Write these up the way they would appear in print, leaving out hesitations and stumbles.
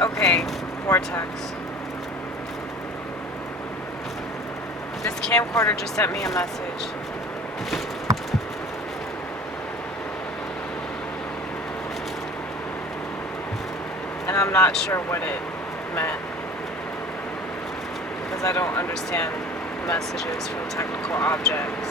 Okay, Vortex. This camcorder just sent me a message. And I'm not sure what it meant. Because I don't understand messages from technical objects.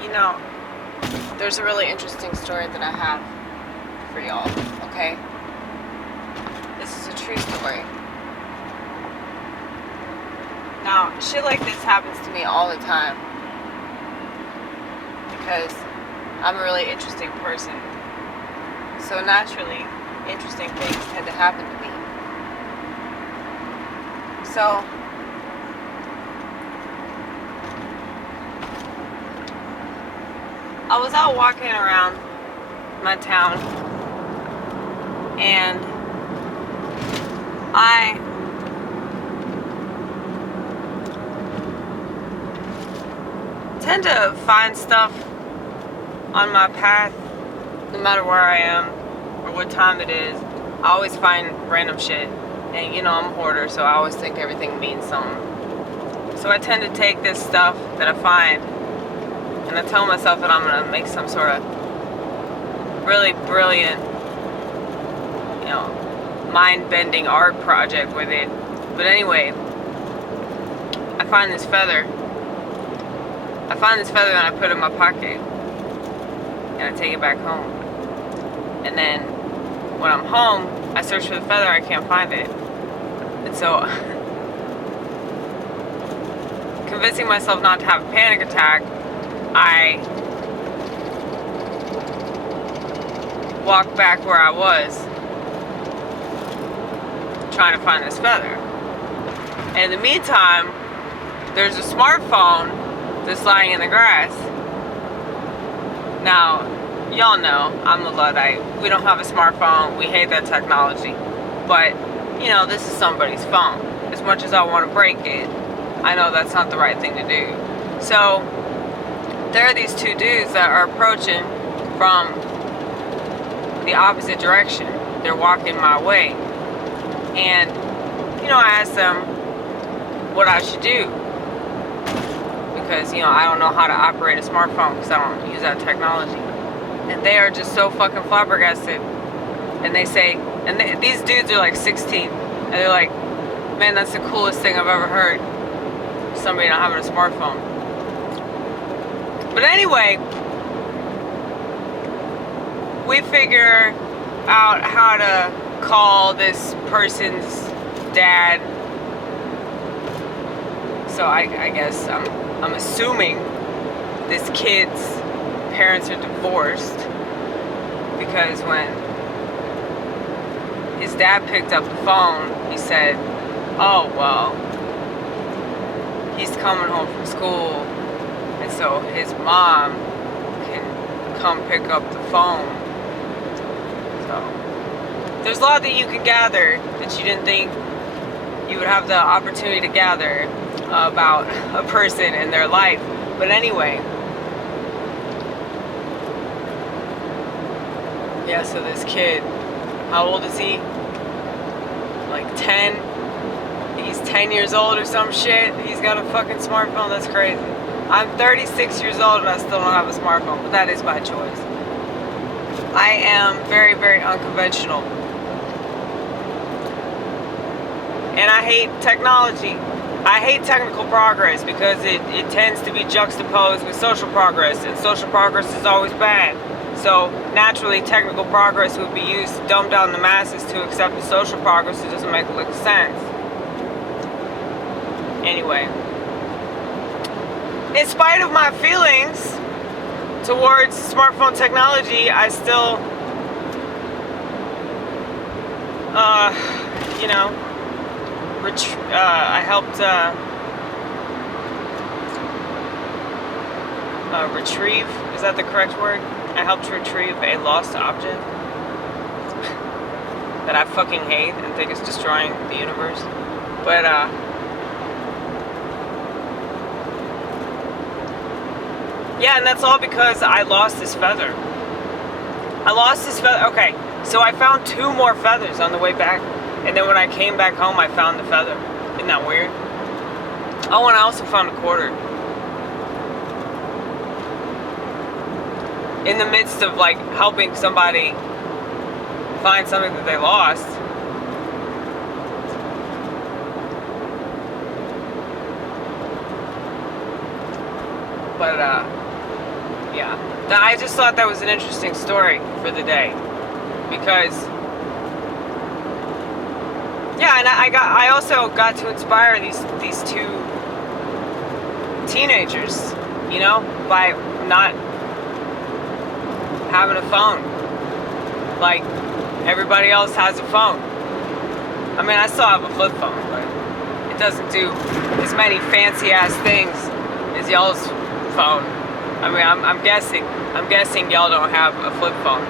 You know, there's a really interesting story that I have for y'all, okay? This is a true story. Now, shit like this happens to me all the time because I'm a really interesting person. So naturally, interesting things tend to happen to me. So, I was out walking around my town and I tend to find stuff on my path no matter where I am or what time it is. I always find random shit, and you know I'm a hoarder, so I always think everything means something. So I tend to take this stuff that I find and I tell myself that I'm gonna make some sort of really brilliant, you know, mind-bending art project with it. But anyway, I find this feather and I put it in my pocket and I take it back home. And then when I'm home, I search for the feather, I can't find it. And so, convincing myself not to have a panic attack, I walked back where I was trying to find this feather. And in the meantime, there's a smartphone that's lying in the grass. Now, y'all know I'm a luddite. We don't have a smartphone. We hate that technology. But, you know, this is somebody's phone. As much as I want to break it, I know that's not the right thing to do. So, there are these two dudes that are approaching from the opposite direction. They're walking my way. And, you know, I asked them what I should do. Because, you know, I don't know how to operate a smartphone because I don't use that technology. And they are just so fucking flabbergasted. And they say, and these dudes are like 16. And they're like, man, that's the coolest thing I've ever heard. Somebody not having a smartphone. But anyway, we figure out how to call this person's dad. So I guess I'm assuming this kid's parents are divorced, because when his dad picked up the phone, he said, oh, well, he's coming home from school, and so his mom can come pick up the phone. So there's a lot that you can gather that you didn't think you would have the opportunity to gather about a person and their life. But anyway, yeah, so this kid, how old is he? Like 10? He's 10 years old or some shit. He's got a fucking smartphone. That's crazy. I'm 36 years old and I still don't have a smartphone, but that is by choice. I am very, very unconventional. And I hate technology. I hate technical progress because it tends to be juxtaposed with social progress, and social progress is always bad. So naturally, technical progress would be used to dumb down the masses to accept the social progress. It doesn't make a lick of sense. Anyway, in spite of my feelings towards smartphone technology, I still, you know, I helped retrieve, is that the correct word? I helped retrieve a lost object that I fucking hate and think is destroying the universe. But Yeah, and that's all because I lost this feather. I lost this feather. Okay, so I found 2 more feathers on the way back. And then when I came back home, I found the feather. Isn't that weird? Oh, and I also found a quarter. In the midst of like helping somebody find something that they lost. But yeah, I just thought that was an interesting story for the day, because yeah, and I also got to inspire these 2 teenagers, you know, by not having a phone like everybody else has a phone. I mean, I still have a flip phone, but it doesn't do as many fancy ass things as y'all's phone. I mean, I'm guessing y'all don't have a flip phone.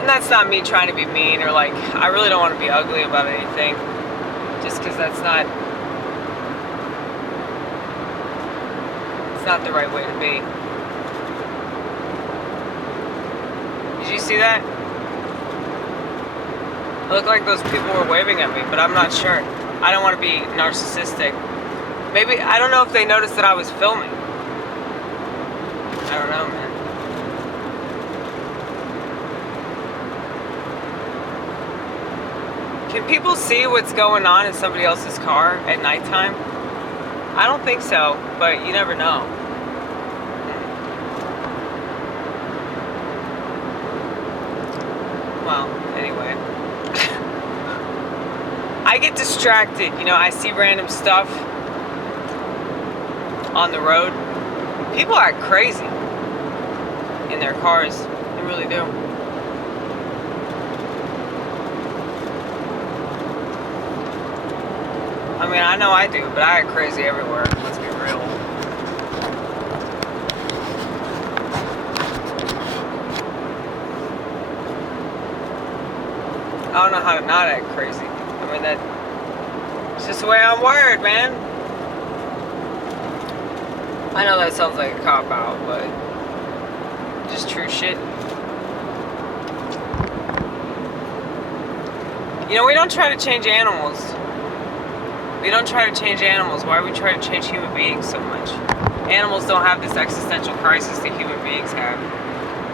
And that's not me trying to be mean, or like, I really don't want to be ugly about anything, just because it's not the right way to be. Did you see that? It looked like those people were waving at me, but I'm not sure. I don't want to be narcissistic. Maybe, I don't know if they noticed that I was filming. I don't know, man. Can people see what's going on in somebody else's car at nighttime? I don't think so, but you never know. Well, anyway. I get distracted, you know, I see random stuff on the road. People act crazy in their cars. They really do. I mean, I know I do, but I act crazy everywhere. Let's be real. I don't know how to not act crazy. I mean, it's just the way I'm wired, man. I know that sounds like a cop-out, but just true shit. You know, we don't try to change animals. We don't try to change animals. Why we try to change human beings so much? Animals don't have this existential crisis that human beings have.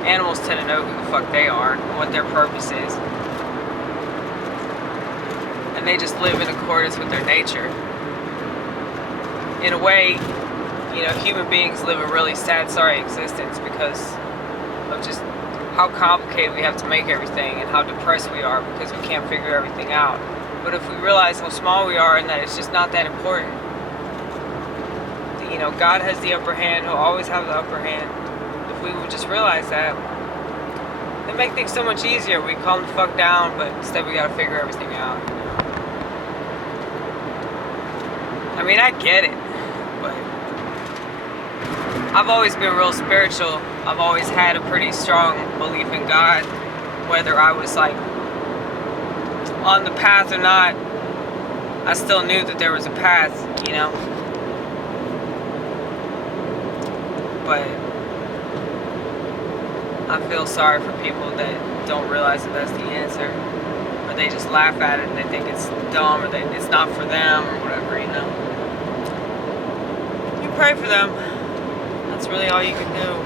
Animals tend to know who the fuck they are and what their purpose is. And they just live in accordance with their nature. In a way, you know, human beings live a really sad, sorry existence because of just how complicated we have to make everything and how depressed we are because we can't figure everything out. But if we realize how small we are and that it's just not that important, you know, God has the upper hand, He'll always have the upper hand. If we would just realize that, it'd make things so much easier. We calm the fuck down, but instead we gotta figure everything out. I mean, I get it, but I've always been real spiritual. I've always had a pretty strong belief in God, whether I was like on the path or not. I still knew that there was a path, you know. But I feel sorry for people that don't realize that that's the answer, or they just laugh at it and they think it's dumb, or that it's not for them, or whatever, you know. You pray for them. That's really all you can do.